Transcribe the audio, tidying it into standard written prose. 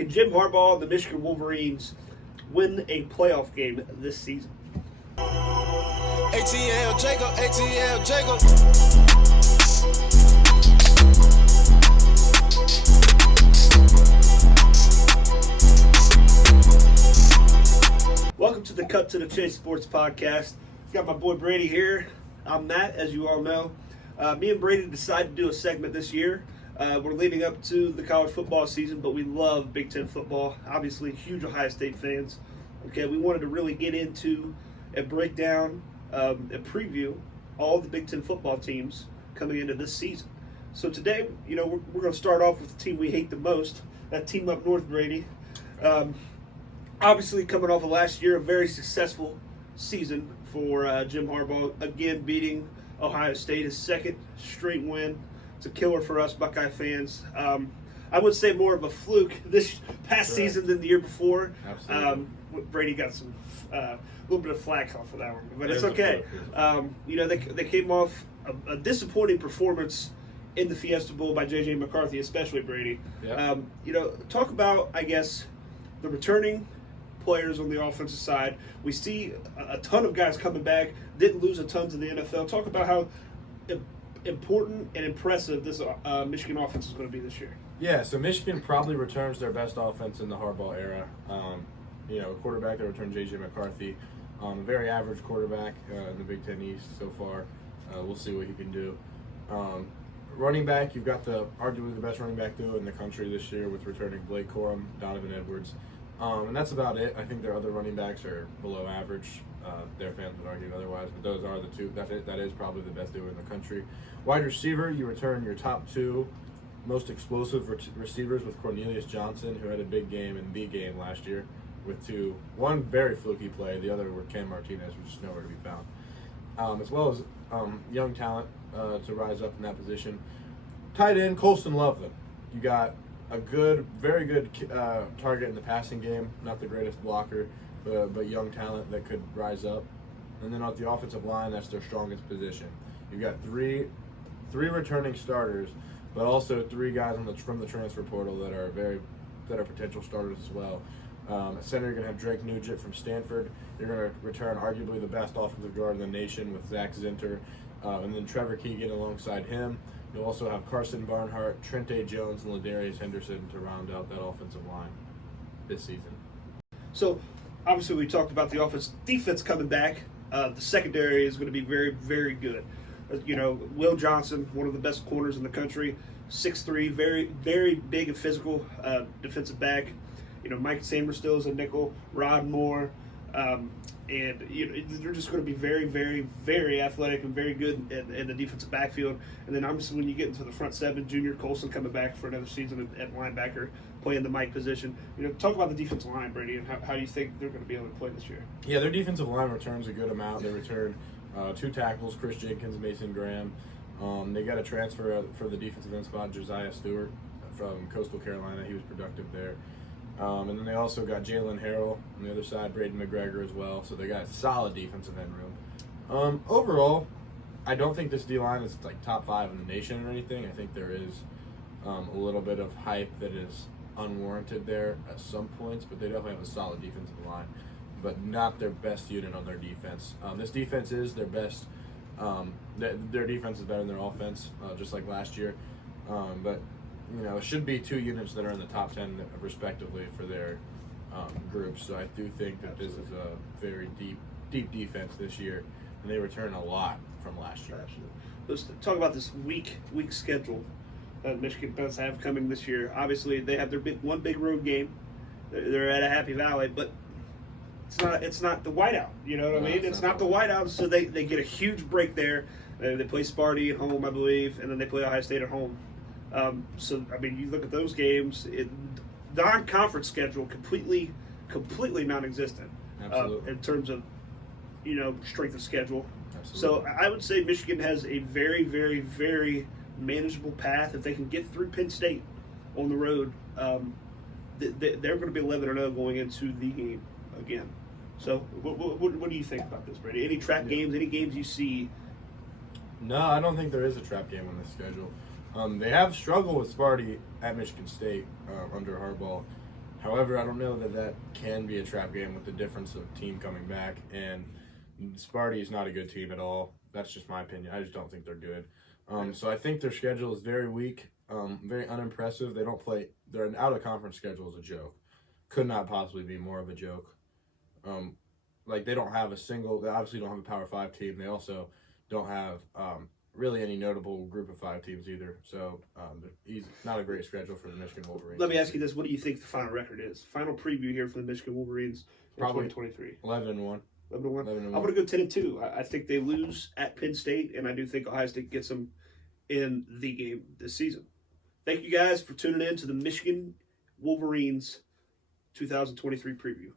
Can Jim Harbaugh and the Michigan Wolverines win a playoff game this season? ATL Jacob, ATL Jacob. Welcome to the Cut to the Chase Sports Podcast. Got my boy Brady here. I'm Matt, as you all know. Me and Brady decided to do a segment this year. We're leading up to the college football season, but we love Big Ten football. Obviously, huge Ohio State fans. Okay, we wanted to really get into and break down and preview all the Big Ten football teams coming into this season. So today, we're going to start off with the team we hate the most, that team up north, Brady. Obviously, coming off of last year, a very successful season for Jim Harbaugh, again beating Ohio State, his second straight win. It's a killer for us Buckeye fans. I would say more of a fluke this past season than the year before. Absolutely. Brady got some little bit of flack off of that one, but it's okay. They came off a disappointing performance in the Fiesta Bowl by J.J. McCarthy, especially Brady. Yeah. Talk about, I guess, the returning players on the offensive side. We see a ton of guys coming back, didn't lose a ton to the NFL. Talk about how important and impressive this Michigan offense is going to be this year. Yeah, so Michigan probably returns their best offense in the Harbaugh era. A quarterback that returned J.J. McCarthy, a very average quarterback in the Big Ten East so far. We'll see what he can do. Running back, you've got arguably the best running back duo in the country this year with returning Blake Corum, Donovan Edwards. And that's about it. I think their other running backs are below average. Their fans would argue otherwise, but those are the two. That is probably the best duo in the country. Wide receiver, you return your top two most explosive receivers with Cornelius Johnson, who had a big game in the game last year, with one very fluky play, the other were Cam Martinez, which is nowhere to be found, as well as young talent to rise up in that position. Tight end, Colston Loveland. You got a very good target in the passing game, not the greatest blocker, but young talent that could rise up. And then on the offensive line, that's their strongest position. You've got three returning starters, but also three guys from the transfer portal that are potential starters as well. At center, you're going to have Drake Nugent from Stanford. You're going to return arguably the best offensive guard in the nation with Zach Zinter, and then Trevor Keegan alongside him. You'll also have Carson Barnhart, Trente Jones, and Ladarius Henderson to round out that offensive line this season. So, obviously, we talked about the defense coming back. The secondary is going to be very, very good. Will Johnson, one of the best corners in the country, 6'3", very, very big and physical defensive back. Mike Samer still is a nickel, Rod Moore, and they're just going to be very, very, very athletic and very good in the defensive backfield. And then obviously when you get into the front seven, Junior Colson coming back for another season at linebacker, playing the Mike position. Talk about the defensive line, Brady, and how you think they're going to be able to play this year. Yeah, their defensive line returns a good amount. They return two tackles, Chris Jenkins, Mason Graham. They got a transfer for the defensive end spot, Josiah Stewart from Coastal Carolina. He was productive there. And then they also got Jalen Harrell on the other side, Braden McGregor as well. So they got a solid defensive end room. Overall, I don't think this D-line is like top 5 in the nation or anything. I think there is a little bit of hype that is unwarranted there at some points, but they definitely have a solid defensive line, but not their best unit on their defense. This defense is their best. Their defense is better than their offense, just like last year. But it should be two units that are in the top 10 respectively for their groups. So I do think that this is a very deep defense this year, and they return a lot from last year. Absolutely. Let's talk about this week schedule that Michigan does have coming this year. Obviously, they have their one big road game. They're at a Happy Valley, but it's not the whiteout. You know what I mean? It's not the whiteout, so they get a huge break there. They play Sparty at home, I believe, and then they play Ohio State at home. You look at those games, non-conference schedule completely non-existent in terms of, strength of schedule. Absolutely. So I would say Michigan has a very, very, very manageable path. If they can get through Penn State on the road, they're going to be 11-0 going into the game again. So what do you think about this, Brady? Any trap games, any games you see? No, I don't think there is a trap game on this schedule. They have struggled with Sparty at Michigan State under Harbaugh. However, I don't know that can be a trap game with the difference of team coming back. And Sparty is not a good team at all. That's just my opinion. I just don't think they're good. So I think their schedule is very weak, very unimpressive. They don't play. Their out-of-conference schedule is a joke. Could not possibly be more of a joke. Like they don't have a single. They obviously don't have a Power 5 team. They also don't have really any notable Group of 5 teams either. So not a great schedule for the Michigan Wolverines. Let me ask you this: what do you think the final record is? Final preview here for the Michigan Wolverines in Probably 2023. 11-1. 11-1. 11-1. I'm going to go 10-2. I think they lose at Penn State, and I do think Ohio State gets them in the game this season. Thank you guys for tuning in to the Michigan Wolverines 2023 preview.